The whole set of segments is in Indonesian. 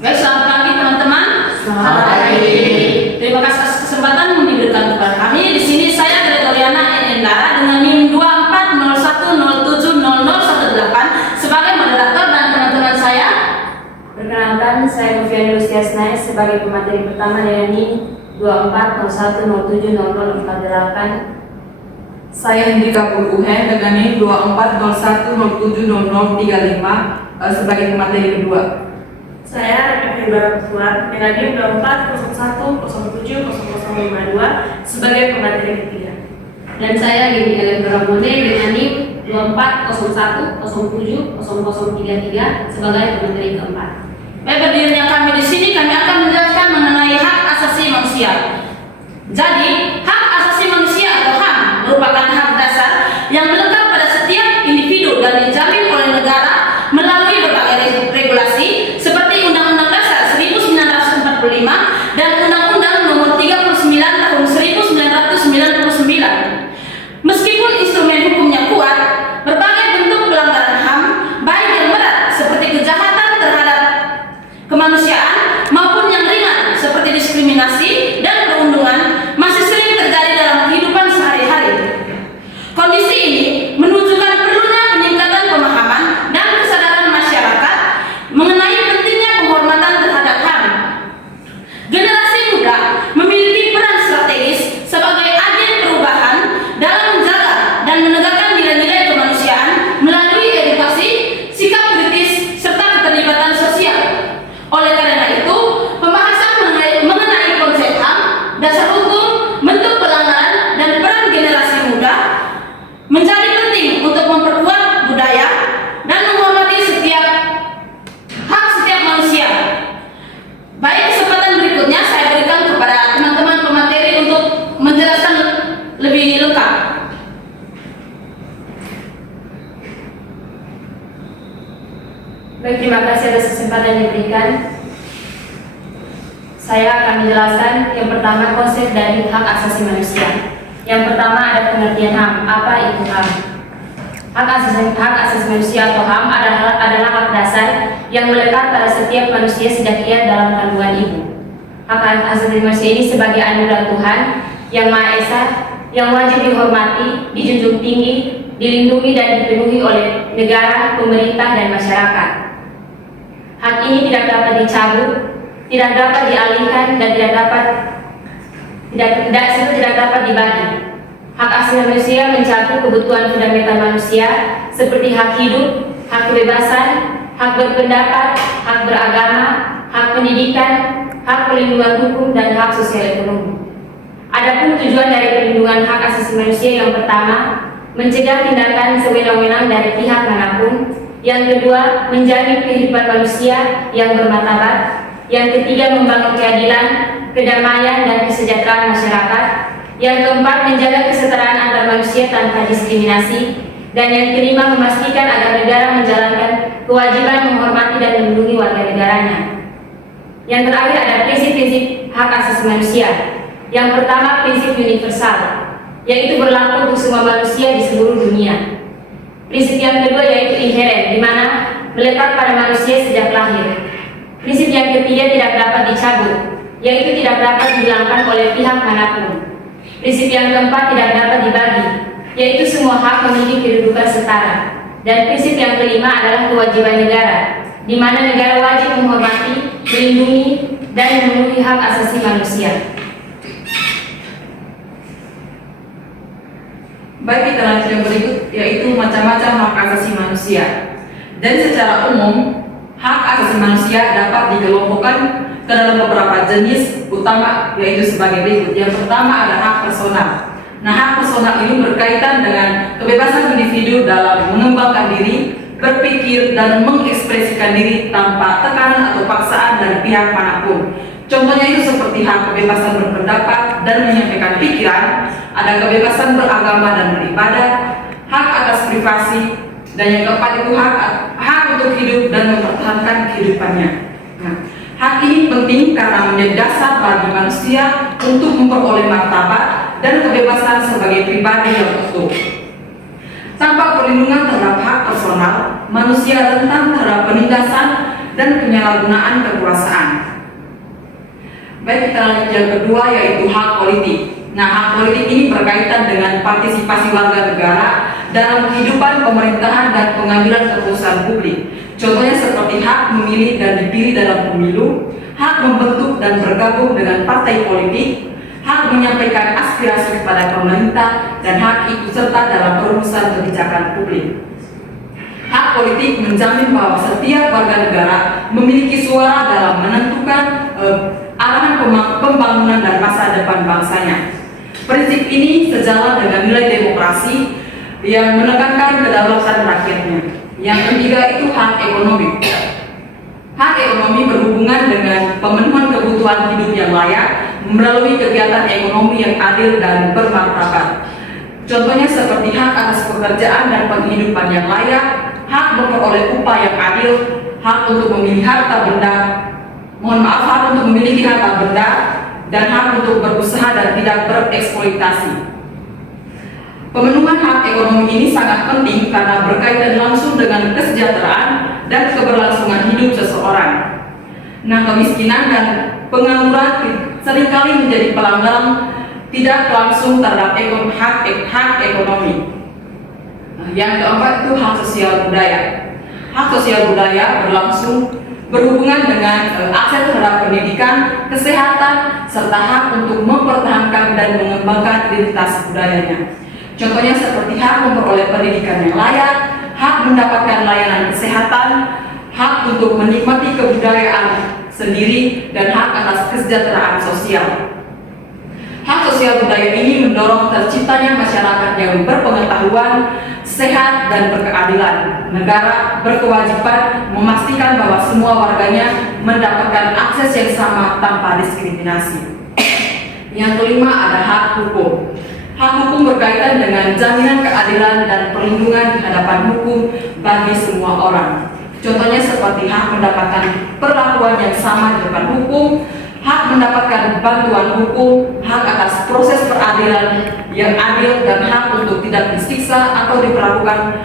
Baik, selamat pagi teman-teman. Selamat pagi. Terima kasih atas kesempatan yang diberikan kepada kami. Di sini saya Gregoriana Endara dengan NIM 2401070018 sebagai moderator dan teman-teman saya. Perkenalkan, saya Noviana Lustiasnaya sebagai pemateri pertama dengan NIM 2401070048. Saya Hendrika Purkuhen dengan NIM 2401070035 sebagai pemateri kedua. Saya Rebecca Baratuan dengan NIM 2401070052 sebagai pemateri ketiga. Dan saya Gini Ellen Ramone dengan NIM 2401070033 sebagai pemateri keempat. Baik, berdirinya kami di sini, kami akan menjelaskan mengenai hak asasi manusia. Jadi, hak asasi manusia atau HAM merupakan hak dasar yang melekat pada setiap individu dan dijamin oleh negara melalui berbagai regulasi seperti Undang-Undang Dasar 1945 dan Undang-Undang Nomor 39 Tahun 1999. Meskipun instrumen hukumnya kuat, berbagai bentuk pelanggaran HAM, baik yang berat seperti kejahatan terhadap kemanusiaan maupun yang ringan seperti diskriminasi dan perundungan masih sering terjadi dalam kehidupan sehari-hari. Kondisi ini menunjukkan perlunya peningkatan pemahaman dan kesadaran masyarakat mengenai pentingnya penghormatan terhadap HAM. Generasi muda memiliki peran strategis sebagai agen perubahan dalam menjaga dan menegakkan nilai-nilai kemanusiaan melalui edukasi, sikap kritis, serta keterlibatan sosial. Oleh karena itu, pembahasan mengenai konsep HAM, dasar hukum, bentuk pelanggaran, dan peran generasi muda menjadi penting untuk memperkuat budaya dan menghormati hak setiap manusia. Baik, kesempatan berikutnya saya berikan kepada teman-teman pemateri untuk menjelaskan lebih lengkap. Baik, terima kasih atas kesempatan yang diberikan. Saya akan menjelaskan yang pertama konsep dari hak asasi manusia. Yang pertama ada pengertian HAM. Apa itu HAM? Hak asasi manusia atau HAM adalah hak dasar yang melekat pada setiap manusia sejak ia dalam kandungan ibu. Hak asasi manusia ini sebagai anugerah Tuhan yang Maha Esa, yang wajib dihormati, dijunjung tinggi, dilindungi dan dipenuhi oleh negara, pemerintah, dan masyarakat. Hak ini tidak dapat dicabut, tidak dapat dialihkan, dan tidak dapat dibagi. Hak asasi manusia mencakup kebutuhan fundamental manusia seperti hak hidup, hak kebebasan, hak berpendapat, hak beragama, hak pendidikan, hak perlindungan hukum, dan hak sosial ekonomi. Adapun tujuan dari perlindungan hak asasi manusia yang pertama, mencegah tindakan sewenang-wenang dari pihak manapun. Yang kedua, menjamin kehidupan manusia yang bermartabat. Yang ketiga, membangun keadilan, kedamaian, dan kesejahteraan masyarakat. Yang keempat, menjaga kesetaraan antar manusia tanpa diskriminasi. Dan yang kelima, memastikan agar negara menjalankan kewajiban menghormati dan melindungi warga negaranya. Yang terakhir ada prinsip-prinsip hak asasi manusia. Yang pertama, prinsip universal, yaitu berlaku untuk semua manusia di seluruh dunia. Prinsip yang kedua yaitu inheren, di mana melekat pada manusia sejak lahir. Prinsip yang ketiga tidak dapat dicabut, yaitu tidak dapat dihilangkan oleh pihak manapun. Prinsip yang keempat tidak dapat dibagi, yaitu semua hak memiliki kedudukan setara. Dan prinsip yang kelima adalah kewajiban negara, di mana negara wajib menghormati, melindungi, dan memenuhi hak asasi manusia. Baik, kita lanjut yang berikut, yaitu macam-macam hak asasi manusia. Dan secara umum, hak asasi manusia dapat dikelompokkan ke dalam beberapa jenis utama, yaitu sebagai berikut. Yang pertama ada hak personal. Nah, hak personal ini berkaitan dengan kebebasan individu dalam mengembangkan diri, berpikir, dan mengekspresikan diri tanpa tekanan atau paksaan dari pihak manapun. Contohnya itu seperti hak kebebasan berpendapat dan menyampaikan pikiran, ada kebebasan beragama dan beribadah, hak atas privasi, dan yang keempat itu hak untuk hidup dan mempertahankan kehidupannya. Nah, hak ini penting karena menjadi dasar bagi manusia untuk memperoleh martabat dan kebebasan sebagai pribadi yang utuh. Tanpa perlindungan terhadap hak personal, manusia rentan terhadap penindasan dan penyalahgunaan kekuasaan. Baik, kita lanjut yang kedua, yaitu hak politik. Nah, hak politik ini berkaitan dengan partisipasi warga negara dalam kehidupan pemerintahan dan pengambilan keputusan publik. Contohnya seperti hak memilih dan dipilih dalam pemilu, hak membentuk dan bergabung dengan partai politik, hak menyampaikan aspirasi kepada pemerintah, dan hak ikut serta dalam perumusan kebijakan publik. Hak politik menjamin bahwa setiap warga negara memiliki suara dalam menentukan arahan pembangunan dan masa depan bangsanya. Prinsip ini sejalan dengan nilai demokrasi yang menekankan kedaulatan rakyatnya. Yang ketiga itu hak ekonomi. Hak ekonomi berhubungan dengan pemenuhan kebutuhan hidup yang layak melalui kegiatan ekonomi yang adil dan bermartabat. Contohnya seperti hak atas pekerjaan dan penghidupan yang layak, hak memperoleh upah yang adil, hak untuk memilih harta benda, hak untuk memiliki harta benda, dan hak untuk berusaha dan tidak bereksploitasi. Pemenuhan hak ekonomi ini sangat penting karena berkaitan langsung dengan kesejahteraan dan keberlangsungan hidup seseorang. Nah, kemiskinan dan pengangguran seringkali menjadi pelanggaran tidak langsung terhadap hak ekonomi. Nah, yang keempat itu hak sosial budaya. Hak sosial budaya berhubungan dengan akses terhadap pendidikan, kesehatan, serta hak untuk mempertahankan dan mengembangkan identitas budayanya. Contohnya seperti hak memperoleh pendidikan yang layak, hak mendapatkan layanan kesehatan, hak untuk menikmati kebudayaan sendiri, dan hak atas kesejahteraan sosial. Hak sosial budaya ini mendorong terciptanya masyarakat yang berpengetahuan, sehat, dan berkeadilan. Negara berkewajiban memastikan bahwa semua warganya mendapatkan akses yang sama tanpa diskriminasi. Yang kelima ada hak hukum. Hak hukum berkaitan dengan jaminan keadilan dan perlindungan di hadapan hukum bagi semua orang. Contohnya seperti hak mendapatkan perlakuan yang sama di depan hukum, hak mendapatkan bantuan hukum, hak atas proses peradilan yang adil, dan hak untuk tidak disiksa atau diperlakukan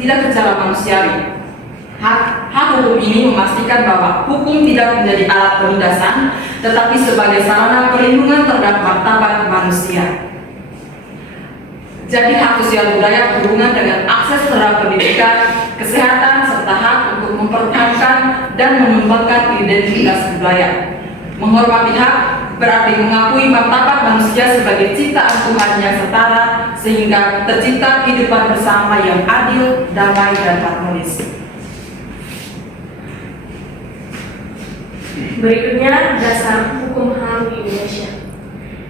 tidak secara manusiawi. Hak hukum ini memastikan bahwa hukum tidak menjadi alat penindasan, tetapi sebagai sarana perlindungan terhadap martabat manusia. Jadi hak sosial budaya berhubungan dengan akses terhadap pendidikan, kesehatan, serta hak untuk mempertahankan dan mengembangkan identitas budaya. Menghormati hak berarti mengakui martabat manusia sebagai ciptaan Tuhan yang setara, sehingga tercipta kehidupan bersama yang adil, damai, dan harmonis. Berikutnya, dasar hukum HAM di Indonesia.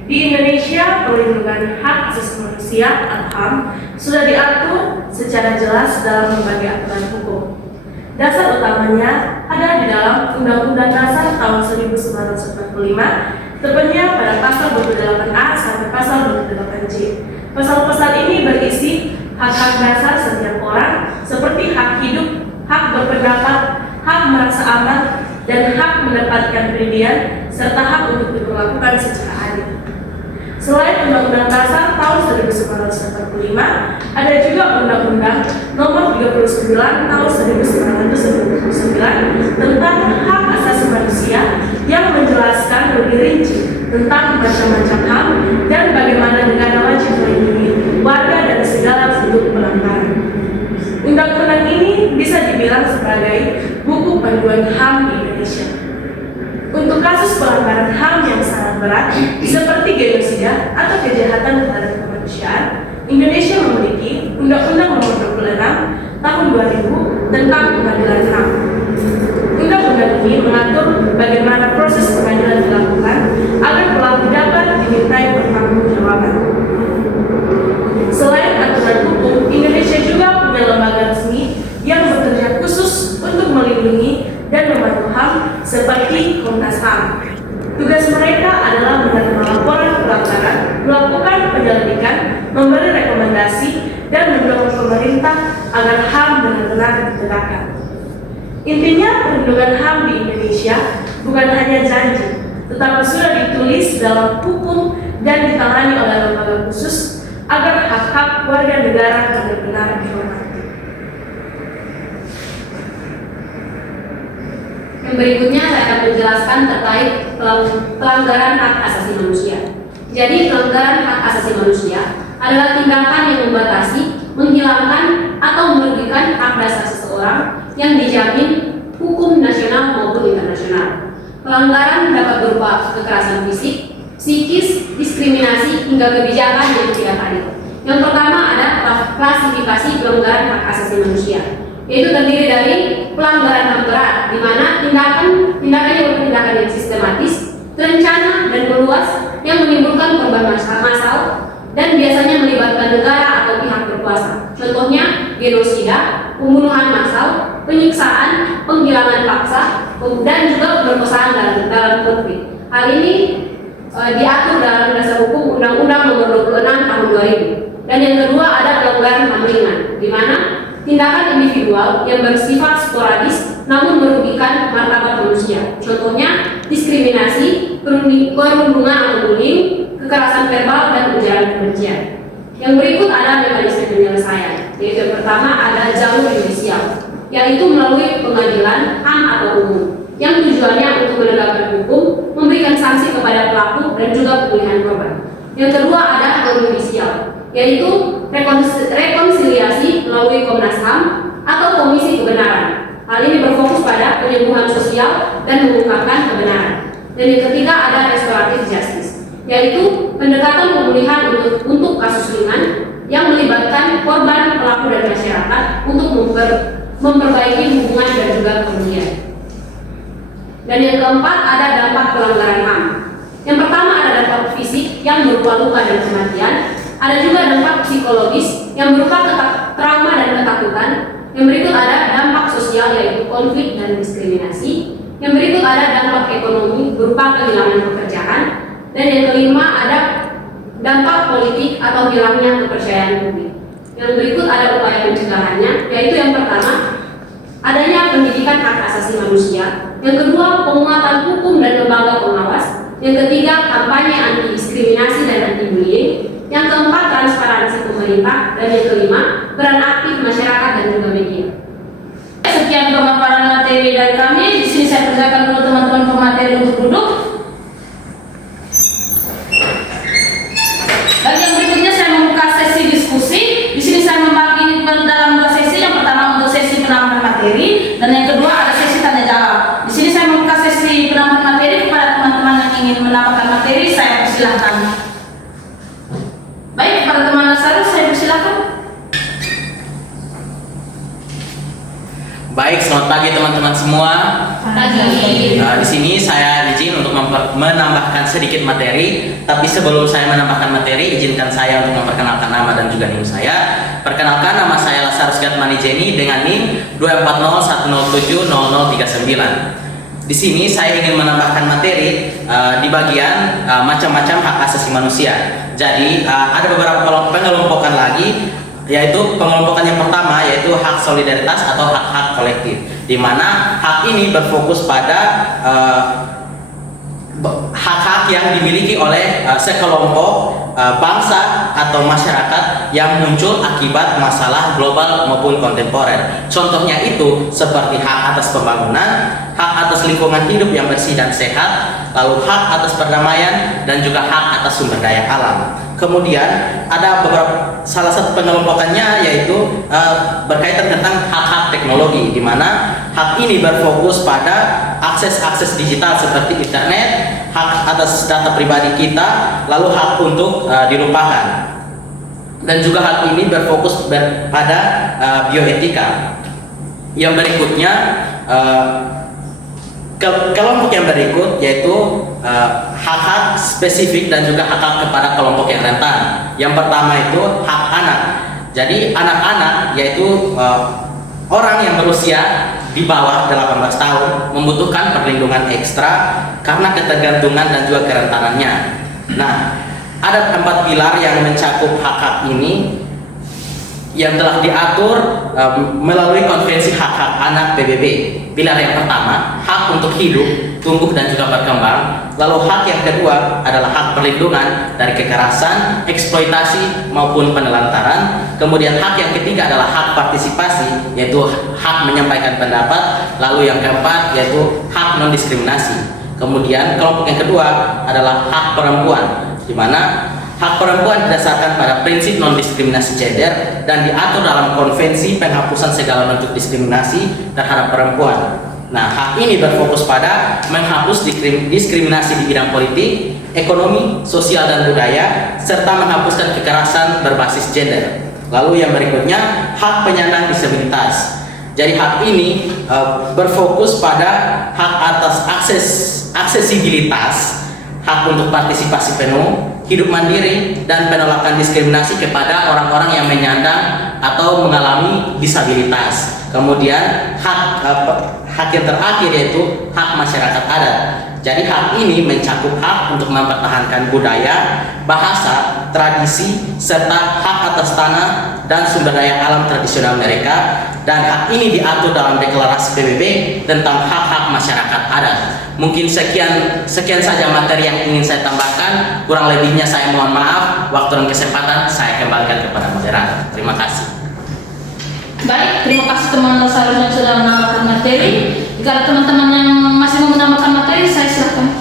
Di Indonesia, perlindungan hak asasi manusia atau HAM sudah diatur secara jelas dalam berbagai aturan hukum. Dasar utamanya ada di dalam Undang-Undang Dasar tahun 1945, tepatnya pada pasal 28A sampai pasal 28J. Pasal-pasal ini berisi hak-hak dasar setiap orang seperti hak hidup, hak berpendapat, hak merasa aman, dan hak mendapatkan pendidikan, serta hak untuk diperlakukan secara adil. Selain Undang-Undang Dasar tahun 1945, ada juga Undang-Undang Nomor 39 tahun 1999 tentang hak asasi manusia yang menjelaskan lebih rinci tentang macam-macam hak dan bagaimana negara wajib melindungi warga dari segala bentuk pelanggaran. Undang-undang ini bisa dibilang sebagai buku panduan HAM di Indonesia. Untuk kasus pelanggaran HAM yang sangat berat, seperti genosida atau kejahatan terhadap kemanusiaan, Indonesia memiliki Undang-Undang Nomor 26 Tahun 2000 tentang Pengadilan HAM. Undang-undang ini mengatur bagaimana proses pengadilan dilakukan agar pelaku dapat dimintai pertanggungjawaban. Selain aturan hukum, Indonesia juga punya lembaga resmi yang bekerja khusus untuk melindungi dan membantu HAM seperti Komnas HAM. Tugas mereka adalah menerima laporan pelanggaran, melakukan penyelidikan, memberi rekomendasi, dan mendorong pemerintah agar HAM benar-benar ditegakkan. Intinya, perlindungan HAM di Indonesia bukan hanya janji, tetapi sudah ditulis dalam hukum dan ditangani oleh lembaga khusus agar hak-hak warga negara benar-benar dihormati. Yang berikutnya saya akan menjelaskan terkait pelanggaran hak asasi manusia. Jadi pelanggaran hak asasi manusia adalah tindakan yang membatasi, menghilangkan atau merugikan hak dasar seseorang yang dijamin hukum nasional maupun internasional. Pelanggaran dapat berupa kekerasan fisik, psikis, diskriminasi, hingga kebijakan yang tidak adil. Yang pertama ada klasifikasi pelanggaran hak asasi manusia, yaitu terdiri dari pelanggaran HAM berat, di mana tindakannya berupa tindakan yang sistematis, terencana dan meluas yang menimbulkan korban massal dan biasanya melibatkan negara atau pihak berkuasa. Contohnya genosida, pembunuhan massal, penyiksaan, penghilangan paksa, dan juga pemerkosaan dalam konflik. Hal ini diatur dalam dasar hukum Undang-Undang Nomor 26 Tahun 2000. Dan yang kedua ada pelanggaran HAM ringan, di mana tindakan individual yang bersifat sporadis namun merugikan martabat manusia. Contohnya diskriminasi, perundungan atau bullying, kekerasan verbal, dan ujaran kebencian. Yang berikut ada mekanisme penyelesaian, yaitu yang pertama ada jalur yudisial, yaitu melalui pengadilan HAM atau umum, yang tujuannya untuk menegakkan hukum, memberikan sanksi kepada pelaku, dan juga pemulihan korban. Yang kedua ada non-yudisial, yaitu rekonsiliasi melalui Komnas HAM atau Komisi Kebenaran. Hal ini berfokus pada penyembuhan sosial dan mengungkapkan kebenaran. Dan yang ketiga ada restoratif justice, yaitu pendekatan pemulihan untuk kasus ringan yang melibatkan korban, pelaku, dan masyarakat untuk memperbaiki hubungan dan juga kemudian. Dan yang keempat ada dampak pelanggaran HAM. Yang pertama ada dampak fisik yang berupa luka dan kematian. Ada juga dampak psikologis yang berupa trauma dan ketakutan. Yang berikut ada dampak sosial yaitu konflik dan diskriminasi. Yang berikut ada dampak ekonomi berupa kehilangan pekerjaan. Dan yang kelima ada dampak politik atau hilangnya kepercayaan publik. Yang berikut ada upaya pencegahannya, yaitu yang pertama adanya pendidikan hak asasi manusia. Yang kedua penguatan hukum dan lembaga pengawas. Yang ketiga kampanye anti diskriminasi dan anti bullying. Yang keempat transparansi pemerintah. Dan yang kelima peran aktif masyarakat dan juga media. Sekian pemaparan materi dari kami. Di sini saya persilakan dulu teman-teman pemateri untuk duduk. Bagi yang berikutnya saya membuka sesi diskusi. Di sini saya membagi dalam dua sesi. Yang pertama untuk sesi penambahan materi, dan yang kedua ada sesi tanya jawab. Di sini saya membuka sesi penambahan materi kepada teman-teman yang ingin menambahkan materi. Saya persilahkan. Baik, kepada teman Lazarus saya persilahkan. Baik, selamat pagi teman-teman semua. Pagi. Di sini saya izin untuk menambahkan sedikit materi. Tapi sebelum saya menambahkan materi, izinkan saya untuk memperkenalkan nama dan juga NIM saya. Perkenalkan, nama saya Lazarus Gatmani Jenny dengan NIM 24010070039. Di sini saya ingin menambahkan materi di bagian macam-macam hak asasi manusia. Jadi ada beberapa pengelompokan lagi, yaitu pengelompokan yang pertama yaitu hak solidaritas atau hak-hak kolektif, di mana hak ini berfokus pada hak-hak yang dimiliki oleh sekelompok bangsa atau masyarakat yang muncul akibat masalah global maupun kontemporer. Contohnya itu seperti hak atas pembangunan, hak atas lingkungan hidup yang bersih dan sehat, lalu hak atas perdamaian, dan juga hak atas sumber daya alam. Kemudian ada salah satu pengelompokannya yaitu berkaitan tentang hak-hak teknologi, di mana hak ini berfokus pada akses digital seperti internet, hak atas data pribadi kita, lalu hak untuk dilupakan. Dan juga hak ini berfokus pada bioetika. Yang berikutnya kelompok yang berikut yaitu hak-hak spesifik dan juga hak-hak kepada kelompok yang rentan. Yang pertama itu hak anak. Jadi anak-anak yaitu orang yang berusia di bawah 18 tahun membutuhkan perlindungan ekstra karena ketergantungan dan juga kerentanannya. Nah, ada 4 pilar yang mencakup hak-hak ini yang telah diatur melalui Konvensi Hak-Hak Anak PBB. Pilar yang pertama, hak untuk hidup, tumbuh dan juga berkembang. Lalu hak yang kedua adalah hak perlindungan dari kekerasan, eksploitasi maupun penelantaran. Kemudian hak yang ketiga adalah hak partisipasi, yaitu hak menyampaikan pendapat. Lalu yang keempat yaitu hak non diskriminasi. Kemudian kelompok yang kedua adalah hak perempuan, di mana hak perempuan didasarkan pada prinsip non diskriminasi gender dan diatur dalam konvensi penghapusan segala bentuk diskriminasi terhadap perempuan. Nah, hak ini berfokus pada menghapus diskriminasi di bidang politik, ekonomi, sosial dan budaya, serta menghapuskan kekerasan berbasis gender. Lalu yang berikutnya, hak penyandang disabilitas. Jadi hak ini berfokus pada hak atas aksesibilitas, hak untuk partisipasi penuh, hidup mandiri, dan penolakan diskriminasi kepada orang-orang yang menyandang atau mengalami disabilitas. Kemudian hak yang terakhir yaitu hak masyarakat adat. Jadi hak ini mencakup hak untuk mempertahankan budaya, bahasa, tradisi, serta hak atas tanah dan sumber daya alam tradisional mereka. Dan hak ini diatur dalam deklarasi PBB tentang hak-hak masyarakat adat. Mungkin sekian saja materi yang ingin saya tambahkan. Kurang lebihnya saya mohon maaf. Waktu dan kesempatan saya kembalikan kepada moderator. Terima kasih. Baik, terima kasih teman Rosario yang sudah menambahkan materi. Jika ada teman-teman yang masih mau menambahkan materi, saya silakan.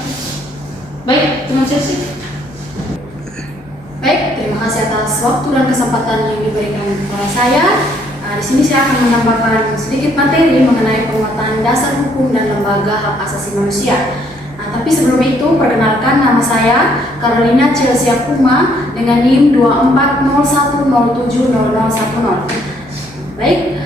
Baik, teman Chelsea. Baik, terima kasih atas waktu dan kesempatan yang diberikan kepada saya. Di sini saya akan menambahkan sedikit materi mengenai penguatan dasar hukum dan lembaga hak asasi manusia. Tapi sebelum itu, perkenalkan nama saya Carolina Chelsea Akuma dengan NIM 2401070010. Baik,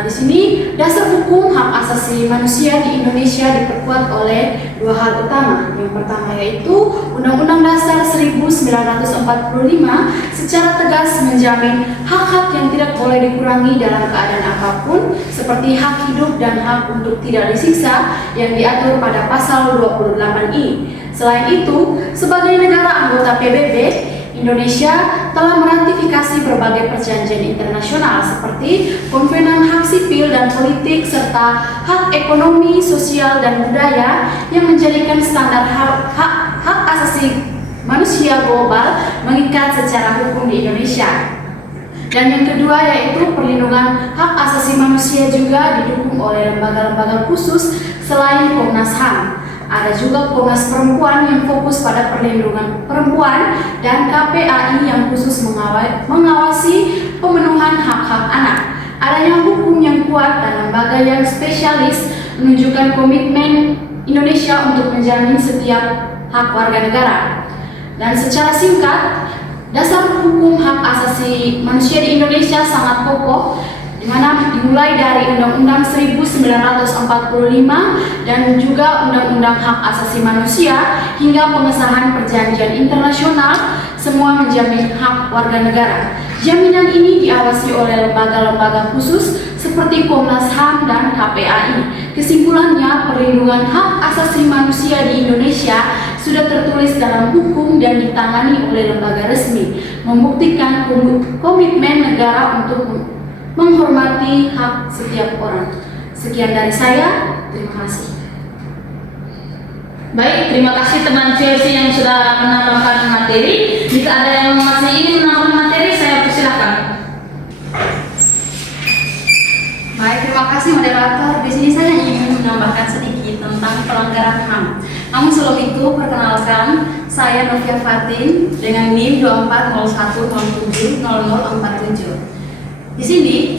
di sini dasar hukum hak asasi manusia di Indonesia diperkuat oleh dua hal utama. Yang pertama yaitu Undang-Undang Dasar 1945 secara tegas menjamin hak-hak yang tidak boleh dikurangi dalam keadaan apapun, seperti hak hidup dan hak untuk tidak disiksa yang diatur pada pasal 28I. Selain itu, sebagai negara anggota PBB, Indonesia telah meratifikasi berbagai perjanjian internasional seperti Konvenan Hak Sipil dan Politik serta Hak Ekonomi, Sosial dan Budaya yang menjadikan standar hak asasi manusia global mengikat secara hukum di Indonesia. Dan yang kedua yaitu perlindungan hak asasi manusia juga didukung oleh lembaga-lembaga khusus selain Komnas HAM. Ada juga Komnas Perempuan yang fokus pada perlindungan perempuan dan KPAI yang khusus mengawasi pemenuhan hak-hak anak. Adanya hukum yang kuat dan lembaga yang spesialis menunjukkan komitmen Indonesia untuk menjamin setiap hak warga negara. Dan secara singkat, dasar hukum hak asasi manusia di Indonesia sangat kokoh, di mana dimulai dari Undang-Undang 1945 dan juga Undang-Undang Hak Asasi Manusia hingga pengesahan perjanjian internasional, semua menjamin hak warga negara. Jaminan ini diawasi oleh lembaga-lembaga khusus seperti Komnas HAM dan KPAI. Kesimpulannya, perlindungan hak asasi manusia di Indonesia sudah tertulis dalam hukum dan ditangani oleh lembaga resmi, membuktikan komitmen negara untuk menghormati hak setiap orang. Sekian dari saya, terima kasih. Baik, terima kasih teman Chelsea yang sudah menambahkan materi. Jika ada yang masih ingin menambahkan materi, saya persilakan. Baik, terima kasih moderator. Di sini saya ingin menambahkan sedikit tentang pelanggaran HAM. Namun sebelum itu, perkenalkan saya Novia Fatin dengan NIM 2401070047. Di sini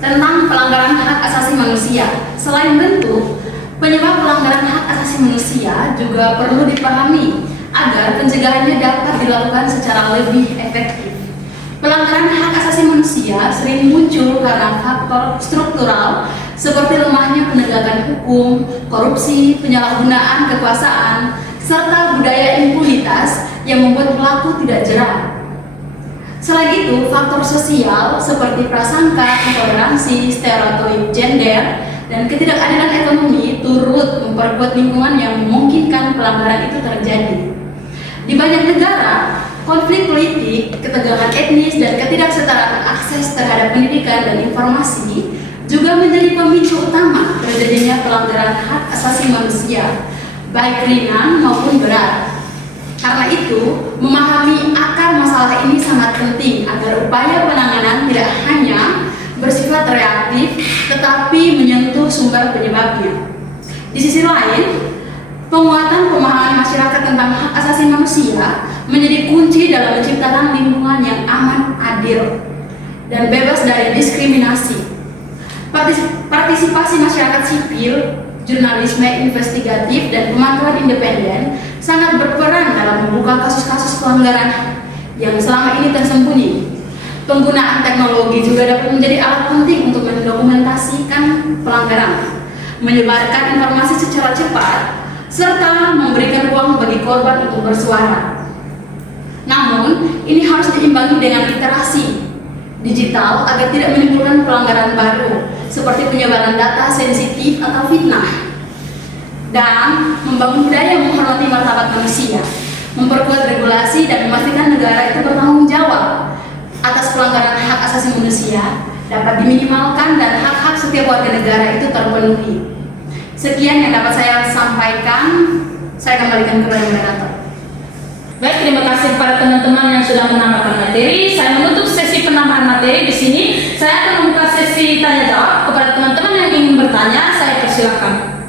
tentang pelanggaran hak asasi manusia. Selain bentuk, penyebab pelanggaran hak asasi manusia juga perlu dipahami agar pencegahannya dapat dilakukan secara lebih efektif. Pelanggaran hak asasi manusia sering muncul karena faktor struktural seperti lemahnya penegakan hukum, korupsi, penyalahgunaan kekuasaan, serta budaya impunitas yang membuat pelaku tidak jerah. Selain itu, faktor sosial seperti prasangka, intoleransi, stereotip gender, dan ketidakadilan ekonomi turut memperkuat lingkungan yang memungkinkan pelanggaran itu terjadi. Di banyak negara, konflik politik, ketegangan etnis, dan ketidaksetaraan akses terhadap pendidikan dan informasi juga menjadi pemicu utama terjadinya pelanggaran hak asasi manusia, baik ringan maupun berat. Karena itu, memahami akar masalah ini sangat penting agar upaya penanganan tidak hanya bersifat reaktif, tetapi menyentuh sumber penyebabnya. Di sisi lain, penguatan pemahaman masyarakat tentang hak asasi manusia menjadi kunci dalam menciptakan lingkungan yang aman, adil, dan bebas dari diskriminasi. Partisipasi masyarakat sipil, jurnalisme investigatif, dan pemantauan independen sangat berperan dalam membuka kasus-kasus pelanggaran yang selama ini tersembunyi. Penggunaan teknologi juga dapat menjadi alat penting untuk mendokumentasikan pelanggaran, menyebarkan informasi secara cepat, serta memberikan ruang bagi korban untuk bersuara. Namun, ini harus diimbangi dengan literasi digital agar tidak menimbulkan pelanggaran baru seperti penyebaran data sensitif atau fitnah, dan membangun budaya yang menghormati martabat manusia, memperkuat regulasi dan memastikan negara itu bertanggung jawab atas pelanggaran hak asasi manusia dapat diminimalkan dan hak-hak setiap warga negara itu terpenuhi. Sekian yang dapat saya sampaikan. Saya kembalikan kepada moderator. Baik, terima kasih kepada teman-teman yang sudah menambahkan materi. Saya menutup sesi penambahan materi di sini. Saya akan membuka sesi tanya jawab kepada teman-teman yang ingin bertanya. Saya persilakan.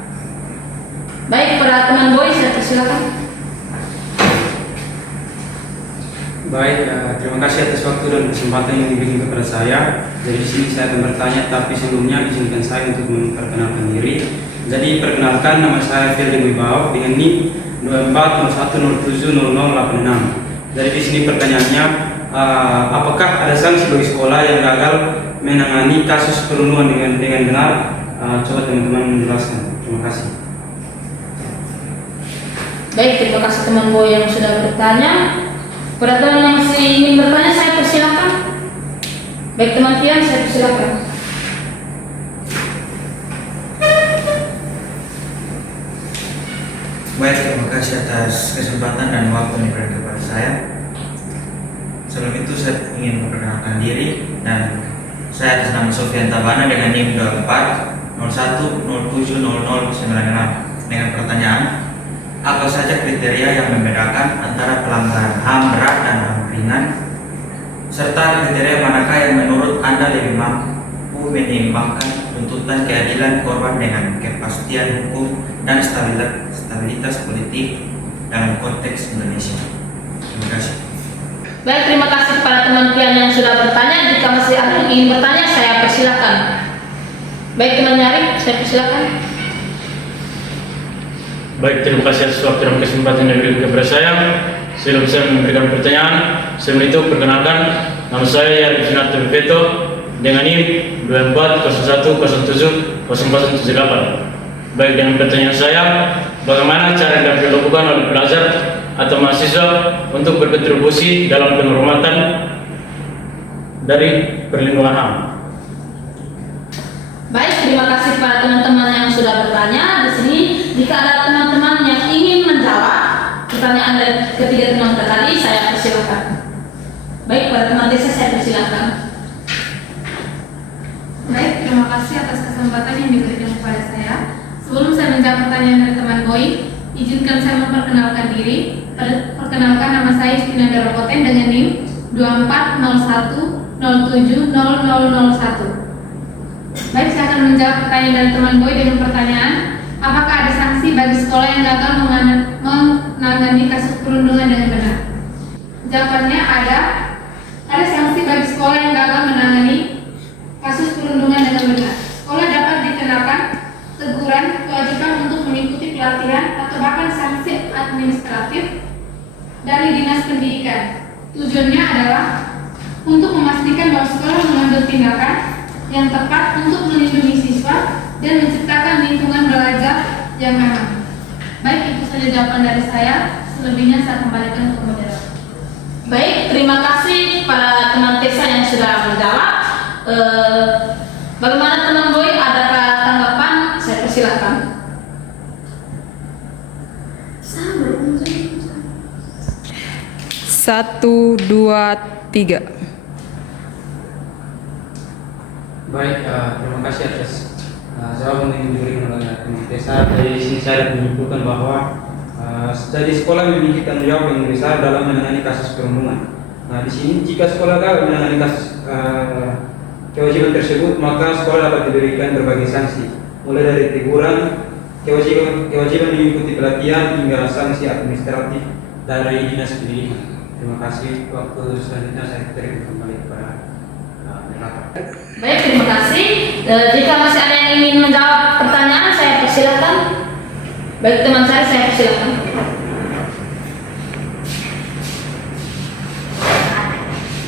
Baik, kepada teman Boy, saya persilakan. Baik, terima kasih atas waktu dan kesempatan yang diberikan kepada saya. Jadi di sini saya akan bertanya, tapi sebelumnya izinkan saya untuk memperkenalkan diri. Jadi perkenalkan, nama saya Firly Wibawa dengan NIM 2401070086. Jadi di sini pertanyaannya, apakah ada sanksi bagi sekolah yang gagal menangani kasus perundungan dengan benar? Coba teman-teman menjelaskan. Terima kasih. Baik, terima kasih teman Boy yang sudah bertanya. Pada teman yang masih ingin bertanya, saya persilakan. Baik, teman Tian, saya persilakan. Baik, terima kasih atas kesempatan dan waktu yang diberikan kepada saya. Sebelum itu saya ingin memperkenalkan diri, dan saya atas nama Sofian Tabana dengan NIM 2401070096 dengan pertanyaan, apa saja kriteria yang membedakan antara pelanggaran HAM berat dan HAM ringan, serta kriteria manakah yang menurut Anda lebih mampu menyeimbangkan tuntutan keadilan korban dengan kepastian hukum dan stabilitas politik dalam konteks Indonesia. Terima kasih. Baik, terima kasih kepada teman Pian yang sudah bertanya. Jika masih ada yang ingin bertanya, saya persilakan. Baik, teman Nyari, saya persilakan. Baik, terima kasih atas waktu dan kesempatan yang diberikan kepada saya. Sebelum saya memberikan pertanyaan, sebelum itu perkenalkan, nama saya Yarif Sinato Beto dengan NIM 2401070078. Baik, dengan pertanyaan saya, bagaimana cara yang dapat dilakukan oleh pelajar atau mahasiswa untuk berkontribusi dalam penghormatan dari perlindungan HAM? Baik, terima kasih kepada teman-teman yang sudah bertanya. Di sini, jika ada teman-teman yang ingin menjawab pertanyaan dari ketiga teman tadi, saya persilakan. Baik, pada teman desa saya persilakan. Baik, terima kasih atas kesempatan yang diberikan kepada saya. Sebelum saya menjawab pertanyaan dari teman Boy, izinkan saya memperkenalkan diri. Perkenalkan, nama saya Justina Darokoten dengan NIM 2401070001. Baik, saya akan menjawab pertanyaan dari teman Boy dengan pertanyaan, apakah ada sanksi bagi sekolah yang gagal menangani kasus perundungan dengan benar? Jawabannya ada sanksi bagi sekolah yang gagal menangani kasus perundungan dengan benar. Sekolah dapat dikenakan teguran, kewajiban untuk mengikuti pelatihan, atau bahkan sanksi administratif dari Dinas Pendidikan. Tujuannya adalah untuk memastikan bahwa sekolah mengambil tindakan yang tepat untuk melindungi siswa dan menciptakan lingkungan belajar yang aman. Baik, itu saja jawaban dari saya. Selebihnya saya kembalikan ke moderator. Baik, terima kasih para teman Tesa yang sudah menjawab. Bagaimana teman Boy, adakah tanggapan? Saya persilakan. Satu, dua, tiga. Baik, terima kasih atas jawaban yang diberikan oleh Teman Desa. Dari sini saya menyimpulkan bahwa jadi sekolah memiliki tanggung jawab yang besar dalam menangani kasus perundungan. Nah, di sini jika sekolah gagal menangani kasus kewajiban tersebut, maka sekolah dapat diberikan berbagai sanksi, mulai dari teguran, kewajiban mengikuti pelatihan hingga sanksi administratif dari dinas pendidikan. Terima kasih. Waktu selanjutnya saya berikan kembali kepada moderator. Baik, terima kasih. Jika masih ada yang ingin menjawab pertanyaan, saya persilakan. Baik, teman saya persilakan.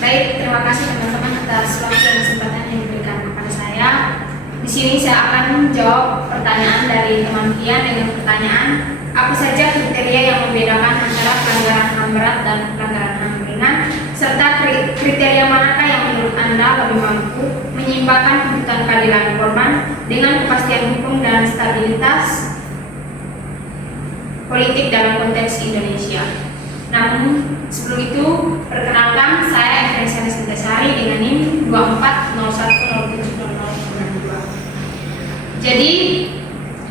Baik, terima kasih teman-teman atas waktu dan kesempatan yang diberikan kepada saya. Di sini saya akan menjawab pertanyaan dari teman Kian dengan pertanyaan, apa saja kriteria yang membedakan antara pelanggaran HAM berat dan pelanggaran HAM ringan, serta kriteria manakah yang menurut Anda lebih mampu menyeimbangkan kebutuhan keadilan korban dengan kepastian hukum dan stabilitas politik dalam konteks Indonesia. Namun, sebelum itu, perkenalkan saya Efrensiana Sintasari dengan NIM 2401070092. Jadi,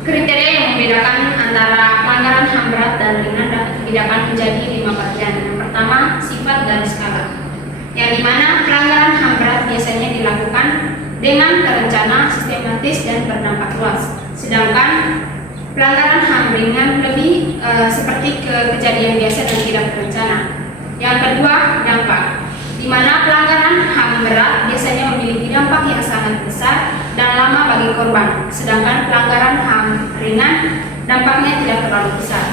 kriteria yang membedakan antara pelanggaran HAM berat dan ringan dapat dibedakan menjadi 5 bagian. Yang pertama, sifat dan skala, yang dimana pelanggaran HAM berat biasanya dilakukan dengan terencana, sistematis, dan berdampak luas. Sedangkan pelanggaran HAM ringan lebih seperti kejadian biasa dan tidak terencana. Yang kedua, dampak, di mana pelanggaran HAM berat biasanya memiliki dampak yang sangat besar dan lama bagi korban, sedangkan pelanggaran HAM ringan dampaknya tidak terlalu besar.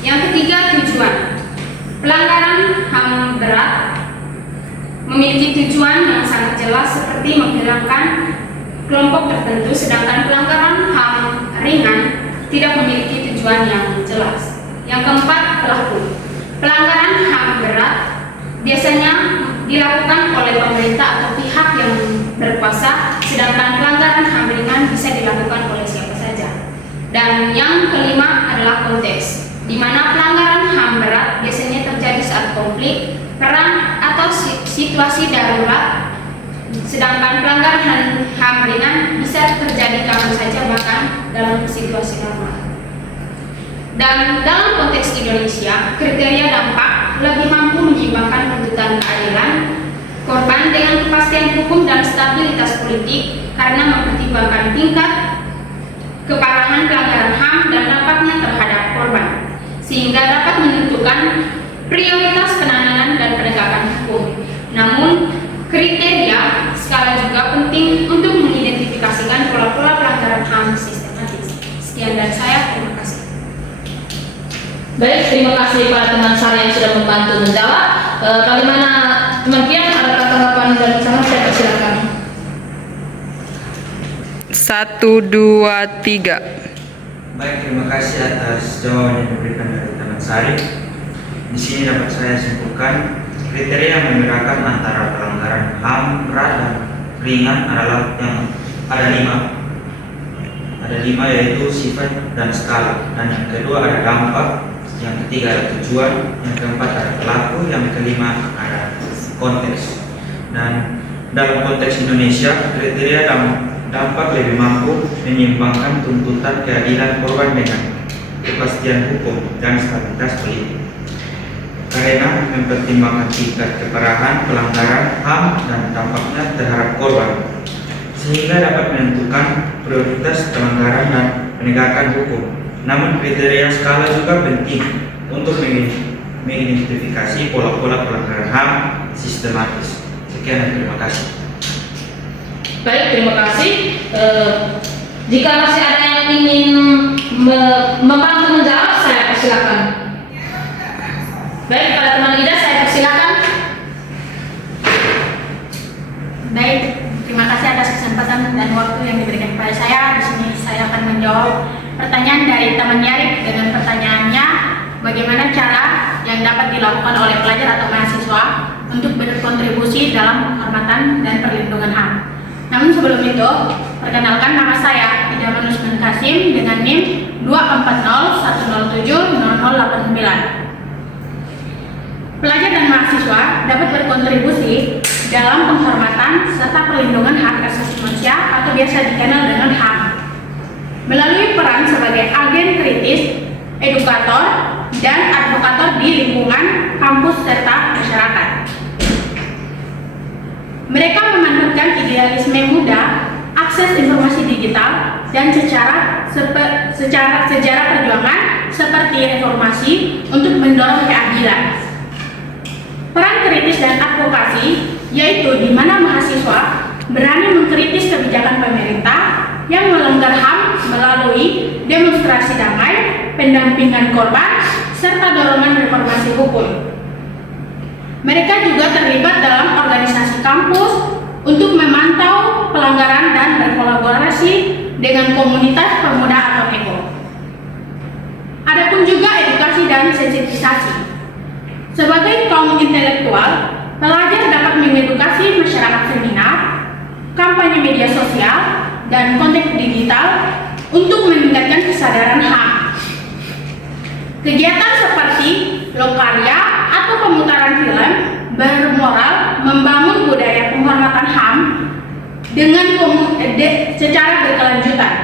Yang ketiga, tujuan. Pelanggaran HAM berat memiliki tujuan yang sangat jelas seperti menghilangkan kelompok tertentu, sedangkan pelanggaran HAM ringan tidak memiliki tujuan yang jelas. Yang keempat, pelaku. Pelanggaran HAM berat biasanya dilakukan oleh pemerintah atau pihak yang berkuasa, sedangkan pelanggaran HAM ringan bisa dilakukan oleh siapa saja. Dan yang kelima adalah konteks, di mana pelanggaran HAM berat biasanya terjadi saat konflik, perang, atau situasi darurat, sedangkan pelanggaran HAM ringan bisa terjadi kapan saja, bahkan dalam situasi normal. Dan dalam konteks Indonesia, kriteria dampak lebih mampu menyeimbangkan tuntutan keadilan korban dengan kepastian hukum dan stabilitas politik karena mempertimbangkan tingkat keparahan pelanggaran HAM dan dampaknya terhadap korban, sehingga dapat menentukan prioritas penanganan dan penegakan hukum. Namun, kriteria skala juga penting untuk mengidentifikasikan pola-pola pelanggaran HAM sistematis. Sekian dari saya, terima kasih. Baik, terima kasih para teman saya yang sudah membantu menjawab. Bagaimana teman Kian, ada tanggapan dan saran? Saya persilakan. 1, 2, 3. Baik, terima kasih atas jawaban yang diberikan dari teman Sari. Di sini dapat saya simpulkan kriteria yang membedakan antara pelanggaran HAM berat dan ringan adalah yang ada 5. Ada 5 yaitu sifat dan skala, dan yang kedua ada dampak, yang ketiga ada tujuan, yang keempat ada pelaku, yang kelima ada konteks. Dan dalam konteks Indonesia, kriteria dampak lebih mampu menyeimbangkan tuntutan keadilan korban dengan kepastian hukum dan stabilitas politik, karena mempertimbangkan tingkat keparahan pelanggaran HAM dan dampaknya terhadap korban, sehingga dapat menentukan prioritas pelanggaran dan penegakan hukum. Namun kriteria skala juga penting untuk mengidentifikasi pola-pola pelanggaran HAM sistematis. Sekian dan terima kasih. Baik, terima kasih. Jika masih ada yang ingin membantu menjawab, saya persilakan. Baik, para teman Ida, saya persilakan. Baik, terima kasih atas kesempatan dan waktu yang diberikan kepada saya. Di sini saya akan menjawab pertanyaan dari teman Yarib dengan pertanyaannya, bagaimana cara yang dapat dilakukan oleh pelajar atau mahasiswa untuk berkontribusi dalam penghormatan dan perlindungan HAM. Namun sebelum itu, perkenalkan nama saya Ida Manusman Kasim dengan NIM 240107089. Pelajar dan mahasiswa dapat berkontribusi dalam penghormatan serta perlindungan hak asasi manusia atau biasa dikenal dengan HAM, melalui peran sebagai agen kritis, edukator, dan advokator di lingkungan kampus serta masyarakat. Mereka memanfaatkan idealisme muda, akses informasi digital, dan sejarah perjuangan seperti reformasi untuk mendorong keadilan. Peran kritis dan advokasi yaitu di mana mahasiswa berani mengkritis kebijakan pemerintah yang melanggar HAM melalui demonstrasi damai, pendampingan korban, serta dorongan reformasi hukum. Mereka juga terlibat dalam organisasi kampus untuk memantau pelanggaran dan berkolaborasi dengan komunitas pemuda atau EKO. Adapun juga edukasi dan sensitisasi. Sebagai kaum intelektual, pelajar dapat mengedukasi masyarakat seminar, kampanye media sosial, dan konten digital untuk meningkatkan kesadaran HAM. Kegiatan seperti lokarya atau pemutaran film bermoral membangun budaya penghormatan HAM dengan secara berkelanjutan.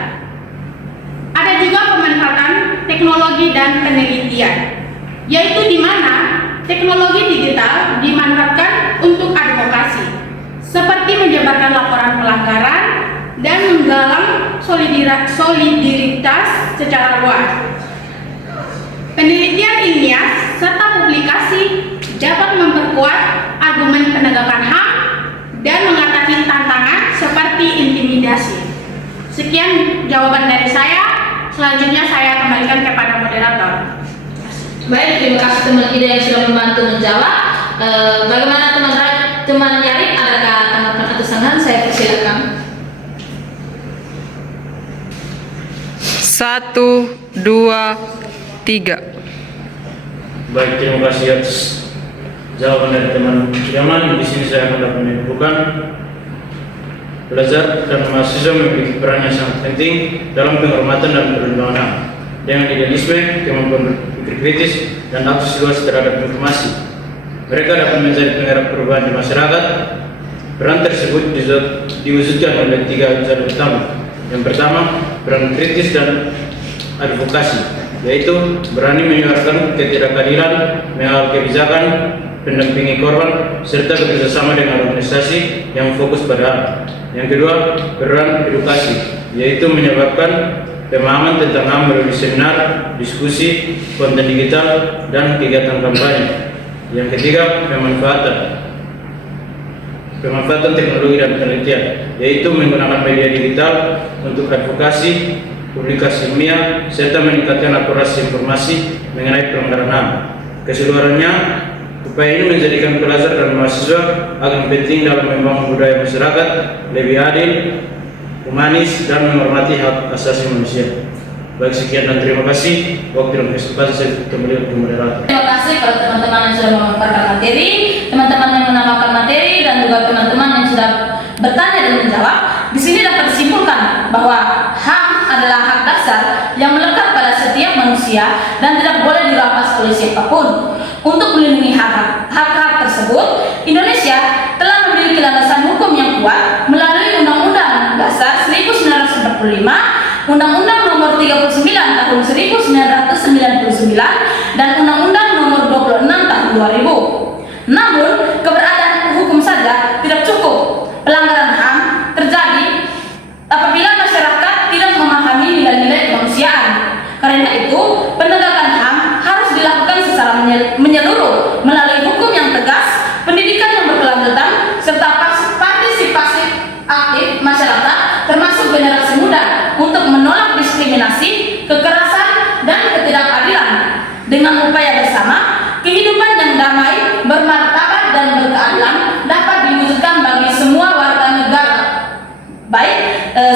Ada juga pemanfaatan teknologi dan penelitian, yaitu di mana teknologi digital dimanfaatkan untuk advokasi, seperti menyebarkan laporan pelanggaran dan menggalang solidaritas secara luas. Penelitian ilmiah serta publikasi dapat memperkuat argumen penegakan HAM dan mengatasi tantangan seperti intimidasi. Sekian jawaban dari saya. Selanjutnya saya kembalikan kepada moderator. Baik, terima kasih teman Ida yang sudah membantu menjawab. Bagaimana teman Yarik, adakah tanggapan atau sanggahan? Saya persilakan. 1, 2, 3. Baik, terima kasih atas jawaban dari teman Yaman. Di sini saya akan dapat menyimpulkan pelajar dan mahasiswa memiliki peran yang sangat penting dalam penghormatan dan perlindungan HAM dengan idealisme, kemampuan berpikir kritis, dan akses luas terhadap informasi. Mereka dapat menjadi penggerak perubahan di masyarakat. Peran tersebut diwujudkan oleh 3 jalur utama. Yang pertama, peran kritis dan advokasi, yaitu berani menyuarakan ketidakadilan, mengawal kebijakan, mendampingi korban, serta bekerjasama dengan organisasi yang fokus pada HAM. Yang kedua, peran edukasi, yaitu menyebarkan pemahaman tentang HAM melalui seminar, diskusi, konten digital, dan kegiatan kampanye. Yang ketiga, pemanfaatan teknologi dan penelitian, yaitu menggunakan media digital untuk advokasi, publikasi ilmiah, serta meningkatkan akurasi informasi mengenai pelanggaran HAM. Keseluruhannya, upaya ini menjadikan pelajar dan mahasiswa akan penting dalam membangun budaya masyarakat lebih adil, humanis, dan menghormati hak asasi manusia. Baik, sekian dan terima kasih. Waktu dan kesempatan saya kembali untuk moderator. Terima kasih kepada teman-teman yang sudah memaparkan materi, teman-teman yang menambahkan materi, dan juga teman-teman yang sudah bertanya dan menjawab. Di sini dapat disimpulkan bahwa HAM adalah hak dasar yang melekat pada setiap manusia dan tidak boleh dirampas oleh siapapun. Untuk melindungi hak-hak tersebut, Indonesia telah memiliki landasan hukum yang kuat melalui Undang-Undang Dasar 1945, Undang-Undang Nomor 39 Tahun 1999, dan Undang-Undang Nomor 26 Tahun 2000. Namun, keberadaan hukum saja tidak cukup. Pelanggaran HAM terjadi apabila masyarakat tidak memahami nilai-nilai kemanusiaan. Karena itu, penegakan HAM harus dilakukan secara menyeluruh melalui hukum yang tegas, pendidikan yang berkelanjutan, serta partisipasi aktif masyarakat termasuk generasi muda untuk menolak diskriminasi, kekerasan, dan ketidakadilan. Dengan upaya bersama, kehidupan yang damai, bermartabat, dan berkeadilan dapat diwujudkan bagi semua warga negara. Baik,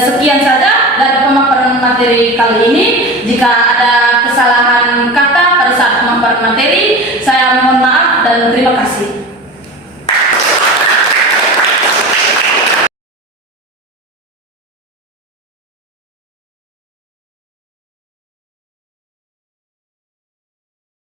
sekian saja dari pemaparan materi kali ini. Jika ada kesalahan kata pada saat pemaparan materi, saya mohon maaf dan terima kasih.